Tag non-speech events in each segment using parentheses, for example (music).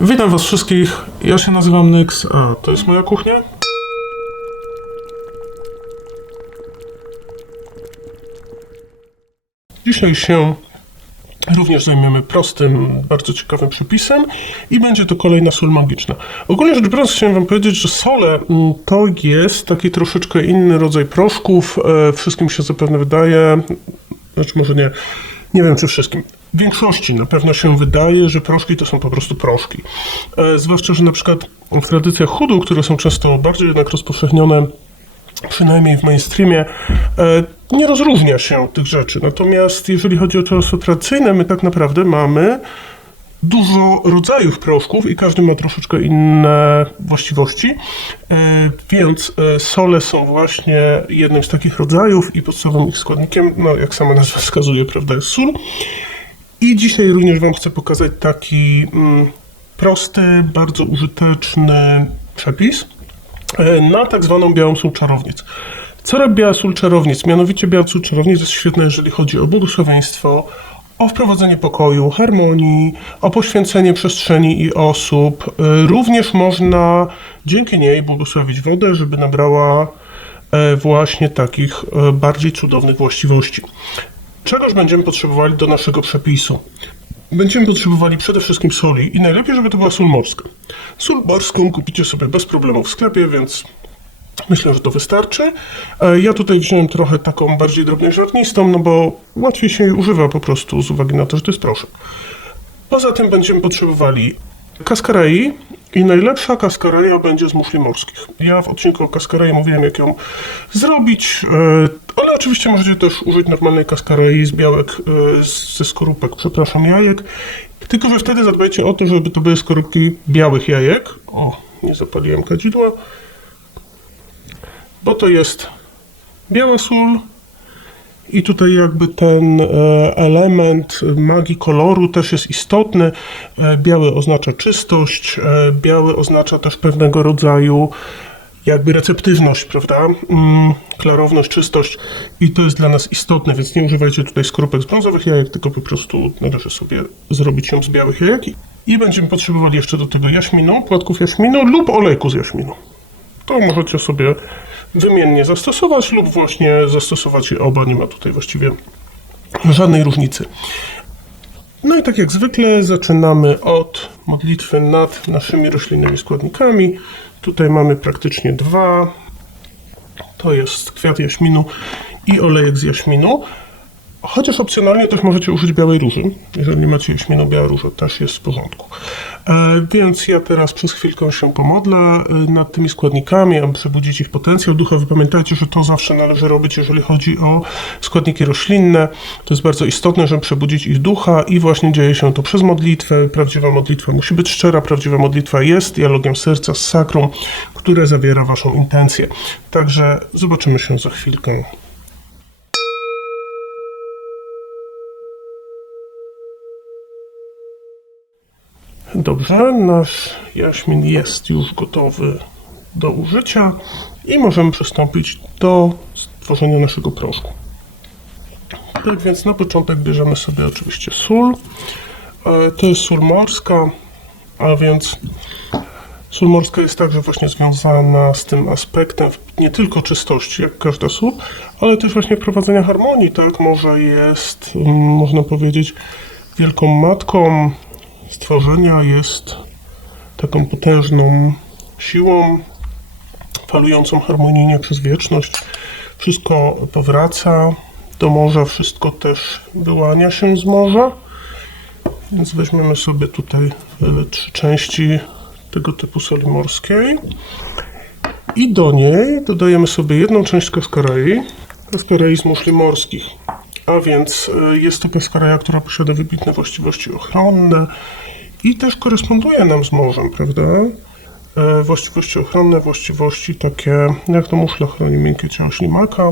Witam Was wszystkich. Ja się nazywam Nyx, a to jest moja kuchnia. Dzisiaj się również zajmiemy prostym, bardzo ciekawym przepisem i będzie to kolejna sól magiczna. Ogólnie rzecz biorąc chciałem Wam powiedzieć, że sole mm, to jest taki troszeczkę inny rodzaj proszków. E, Wszystkim się zapewne wydaje, znaczy może nie, nie wiem czy wszystkim. W większości na pewno się wydaje, że proszki to są po prostu proszki. E, zwłaszcza, że na przykład w tradycjach chudu, które są często bardziej jednak rozpowszechnione przynajmniej w mainstreamie, e, nie rozróżnia się tych rzeczy. Natomiast jeżeli chodzi o ciasto tradycyjne, my tak naprawdę mamy dużo rodzajów proszków i każdy ma troszeczkę inne właściwości, E, więc sole są właśnie jednym z takich rodzajów i podstawowym ich składnikiem, no jak sama nazwa wskazuje, prawda, jest sól. I dzisiaj również Wam chcę pokazać taki mm, prosty, bardzo użyteczny przepis e, na tak zwaną białą sól czarownic. Co robi biała sól czarownic? Mianowicie biała sól czarownic jest świetna, jeżeli chodzi o błogosławieństwo, o wprowadzenie pokoju, harmonii, o poświęcenie przestrzeni i osób. E, Również można dzięki niej błogosławić wodę, żeby nabrała e, właśnie takich bardziej cudownych właściwości. Czegoż będziemy potrzebowali do naszego przepisu? Będziemy potrzebowali przede wszystkim soli i najlepiej, żeby to była sól morska. Sól morską kupicie sobie bez problemu w sklepie, więc myślę, że to wystarczy. E, Ja tutaj wziąłem trochę taką bardziej drobnoziarnistą, no bo łatwiej się jej używa po prostu z uwagi na to, że to jest proszek. Poza tym będziemy potrzebowali kaskarei i najlepsza kaskareja będzie z muszli morskich. Ja w odcinku o kaskarei mówiłem, jak ją zrobić, e, ale oczywiście możecie też użyć normalnej kaskarei z białek, e, ze skorupek, przepraszam, jajek. Tylko, że wtedy zadbajcie o to, żeby to były skorupki białych jajek. O, nie zapaliłem kadzidła. Bo to jest biała sól, i tutaj jakby ten e, element magii koloru też jest istotny. E, Biały oznacza czystość, e, biały oznacza też pewnego rodzaju jakby receptywność, prawda? Mm, Klarowność, czystość i to jest dla nas istotne, więc nie używajcie tutaj skorupek z brązowych jajek, tylko po prostu należy sobie zrobić ją z białych jajek. I będziemy potrzebowali jeszcze do tego jaśminu, płatków jaśminu lub olejku z jaśminu. To możecie sobie wymiennie zastosować lub właśnie zastosować je oba. Nie ma tutaj właściwie żadnej różnicy. No i tak jak zwykle zaczynamy od modlitwy nad naszymi roślinnymi składnikami. Tutaj mamy praktycznie dwa. To jest kwiat jaśminu i olejek z jaśminu. Chociaż opcjonalnie też możecie użyć białej róży. Jeżeli macie jaśminu, biała róża też jest w porządku. E, więc ja teraz przez chwilkę się pomodlę e, nad tymi składnikami, aby przebudzić ich potencjał duchowy. Pamiętajcie, że to zawsze należy robić, jeżeli chodzi o składniki roślinne. To jest bardzo istotne, żeby przebudzić ich ducha i właśnie dzieje się to przez modlitwę. Prawdziwa modlitwa musi być szczera, prawdziwa modlitwa jest dialogiem serca z sakrum, które zawiera waszą intencję. Także zobaczymy się za chwilkę. Dobrze, nasz jaśmin jest już gotowy do użycia i możemy przystąpić do stworzenia naszego proszku. Tak więc na początek bierzemy sobie oczywiście sól. E, To jest sól morska, a więc sól morska jest także właśnie związana z tym aspektem nie tylko czystości, jak każda sól, ale też właśnie wprowadzenia harmonii, tak? Może jest, mm, można powiedzieć, wielką matką stworzenia, jest taką potężną siłą, falującą harmonijnie przez wieczność. Wszystko powraca do morza, wszystko też wyłania się z morza. Więc weźmiemy sobie tutaj e, trzy części tego typu soli morskiej. I do niej dodajemy sobie jedną część kaskarei, kaskarei z muszli morskich. A więc e, jest to kaskareja, która posiada wybitne właściwości ochronne i też koresponduje nam z morzem, prawda? E, Właściwości ochronne, właściwości takie, jak to muszla chroni miękkie ciało ślimaka.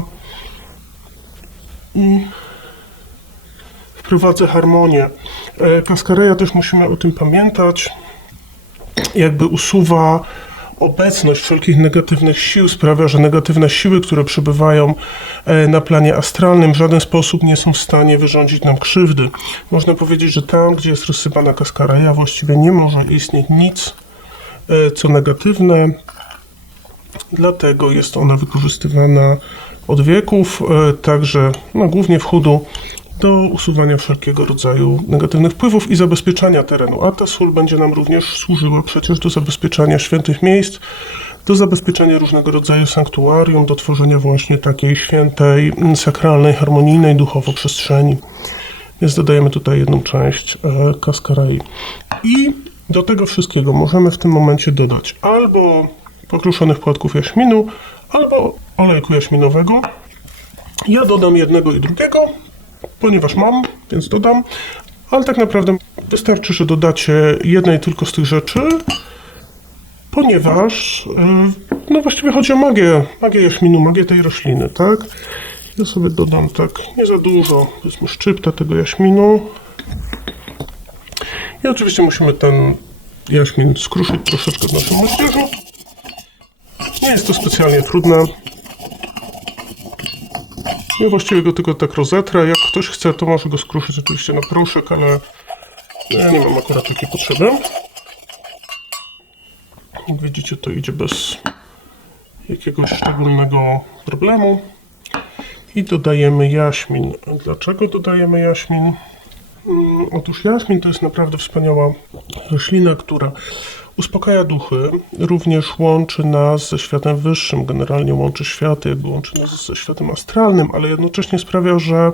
I wprowadza harmonię. E, Kaskareja też musimy o tym pamiętać, jakby usuwa obecność wszelkich negatywnych sił sprawia, że negatywne siły, które przebywają e, na planie astralnym, w żaden sposób nie są w stanie wyrządzić nam krzywdy. Można powiedzieć, że tam, gdzie jest rozsypana kaskara ja, właściwie nie może istnieć nic, e, co negatywne, dlatego jest ona wykorzystywana od wieków, e, także no, głównie w chudu do usuwania wszelkiego rodzaju negatywnych wpływów i zabezpieczania terenu. A ta sól będzie nam również służyła przecież do zabezpieczania świętych miejsc, do zabezpieczenia różnego rodzaju sanktuarium, do tworzenia właśnie takiej świętej, mm, sakralnej, harmonijnej duchowo przestrzeni. Więc dodajemy tutaj jedną część e, kaskarai. I do tego wszystkiego możemy w tym momencie dodać albo pokruszonych płatków jaśminu, albo olejku jaśminowego. Ja dodam jednego i drugiego, ponieważ mam, więc dodam. Ale tak naprawdę wystarczy, że dodacie jednej tylko z tych rzeczy, ponieważ yy, no właściwie chodzi o magię, magię jaśminu, magię tej rośliny, tak? Ja sobie dodam tak nie za dużo, powiedzmy szczyptę tego jaśminu. I oczywiście musimy ten jaśmin skruszyć troszeczkę w naszym moździerzu. Nie jest to specjalnie trudne. Ja właściwie go tylko tak rozetrę. Jak ktoś chce, to może go skruszyć oczywiście na proszek, ale ja nie mam akurat takiej potrzeby. Jak widzicie, to idzie bez jakiegoś szczególnego problemu. I dodajemy jaśmin. Dlaczego dodajemy jaśmin? Mm, Otóż jaśmin to jest naprawdę wspaniała roślina, która uspokaja duchy, również łączy nas ze światem wyższym, generalnie łączy światy, łączy nas ze światem astralnym, ale jednocześnie sprawia, że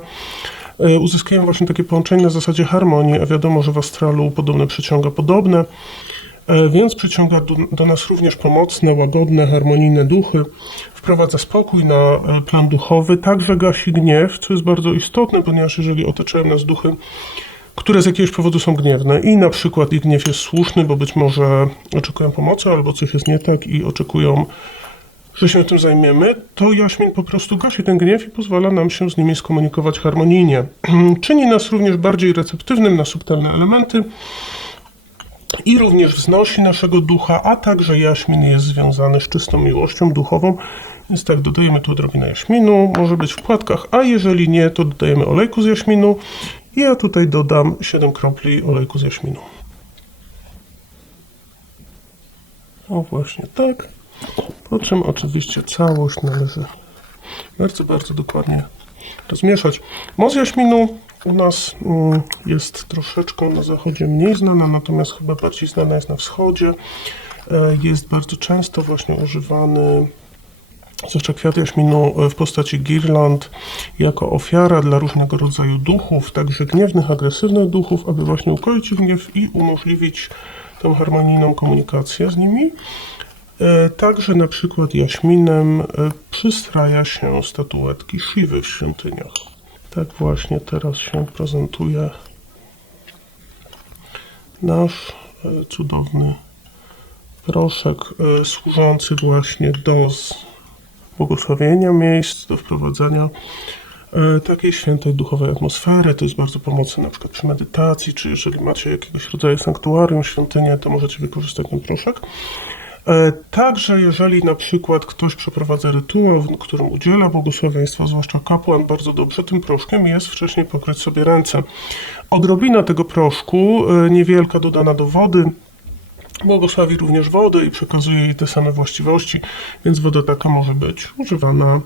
e, uzyskujemy właśnie takie połączenie na zasadzie harmonii, a wiadomo, że w astralu podobne przyciąga podobne, e, więc przyciąga do, do nas również pomocne, łagodne, harmonijne duchy, wprowadza spokój na e, plan duchowy, także gasi gniew, co jest bardzo istotne, ponieważ jeżeli otaczają nas duchy, które z jakiegoś powodu są gniewne i na przykład ich gniew jest słuszny, bo być może oczekują pomocy albo coś jest nie tak i oczekują, że się tym zajmiemy, to jaśmin po prostu gasi ten gniew i pozwala nam się z nimi skomunikować harmonijnie. (clears throat) Czyni nas również bardziej receptywnym na subtelne elementy i również wznosi naszego ducha, a także jaśmin jest związany z czystą miłością duchową. Więc tak, dodajemy tu odrobinę jaśminu, może być w płatkach, a jeżeli nie, to dodajemy olejku z jaśminu ja tutaj dodam 7 kropli olejku z jaśminu. O właśnie tak. Po czym oczywiście całość należy bardzo, bardzo dokładnie rozmieszać. Moc jaśminu u nas mm, jest troszeczkę na zachodzie mniej znana, natomiast chyba bardziej znana jest na wschodzie. E, Jest bardzo często właśnie używany zwłaszcza kwiat jaśminu w postaci girland, jako ofiara dla różnego rodzaju duchów, także gniewnych, agresywnych duchów, aby właśnie ukoić ich gniew i umożliwić tę harmonijną komunikację z nimi. E, Także na przykład jaśminem e, przystraja się statuetki Shiwy w świątyniach. Tak właśnie teraz się prezentuje nasz e, cudowny proszek e, służący właśnie do błogosławienia miejsc, do wprowadzania e, takiej świętej duchowej atmosfery. To jest bardzo pomocne na przykład przy medytacji, czy jeżeli macie jakiegoś rodzaju sanktuarium, świątynię, to możecie wykorzystać ten proszek. E, Także jeżeli na przykład ktoś przeprowadza rytuał, w którym udziela błogosławieństwa, zwłaszcza kapłan, bardzo dobrze tym proszkiem jest wcześniej pokryć sobie ręce. Odrobina tego proszku, e, niewielka dodana do wody, błogosławi również wodę i przekazuje jej te same właściwości, więc woda taka może być używana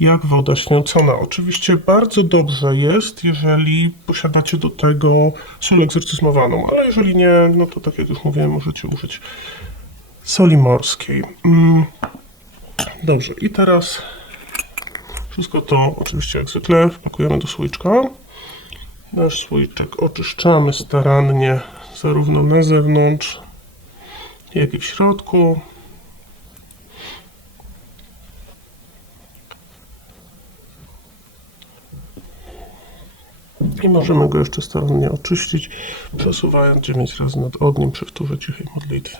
jak woda święcona. Oczywiście bardzo dobrze jest, jeżeli posiadacie do tego sól egzorcyzmowaną, ale jeżeli nie, no to tak jak już mówiłem, możecie użyć soli morskiej. Mm. Dobrze, i teraz wszystko to oczywiście jak zwykle wpakujemy do słoiczka. Nasz słoiczek oczyszczamy starannie zarówno na zewnątrz, jak i w środku. I możemy go jeszcze starannie oczyścić, przesuwając 9 razy nad ogniem przy wtórze cichej modlitwy.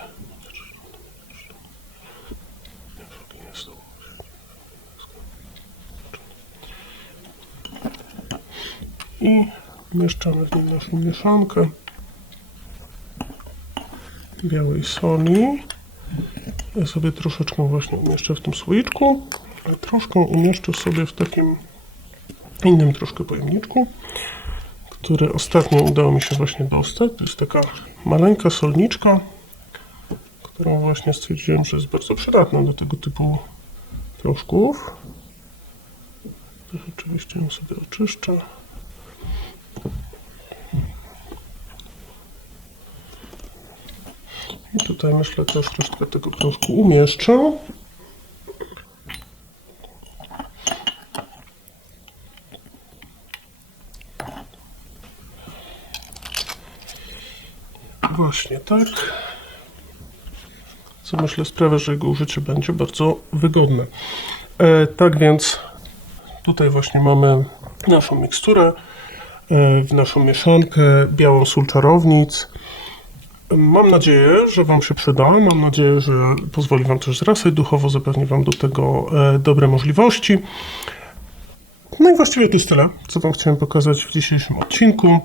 I mieszczamy w nim naszą mieszankę białej soli Ja sobie troszeczkę właśnie umieszczę w tym słoiczku, a troszkę umieszczę sobie w takim innym troszkę pojemniczku, który ostatnio udało mi się właśnie dostać. To jest taka maleńka solniczka, którą właśnie stwierdziłem, że jest bardzo przydatna do tego typu proszków. To Oczywiście ją sobie oczyszczę. I tutaj myślę też troszkę tego proszku umieszczę. Właśnie tak. Co myślę sprawia, że jego użycie będzie bardzo wygodne. E, tak więc tutaj właśnie mamy naszą miksturę, e, w naszą mieszankę, białą sól czarownic. Mam nadzieję, że Wam się przyda. Mam nadzieję, że pozwoli Wam też zrasać duchowo, zapewni Wam do tego e, dobre możliwości. No i właściwie to jest tyle, co Wam chciałem pokazać w dzisiejszym odcinku.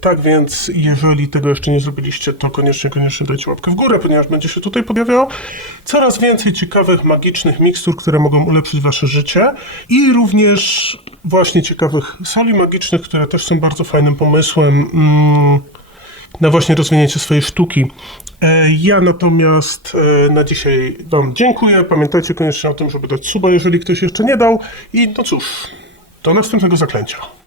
Tak więc, jeżeli tego jeszcze nie zrobiliście, to koniecznie, koniecznie dajcie łapkę w górę, ponieważ będzie się tutaj pojawiało coraz więcej ciekawych, magicznych mikstur, które mogą ulepszyć wasze życie i również właśnie ciekawych soli magicznych, które też są bardzo fajnym pomysłem mm, na właśnie rozwinięcie swojej sztuki. E, Ja natomiast e, na dzisiaj Wam dziękuję. Pamiętajcie koniecznie o tym, żeby dać suba, jeżeli ktoś jeszcze nie dał. I no cóż, do następnego zaklęcia.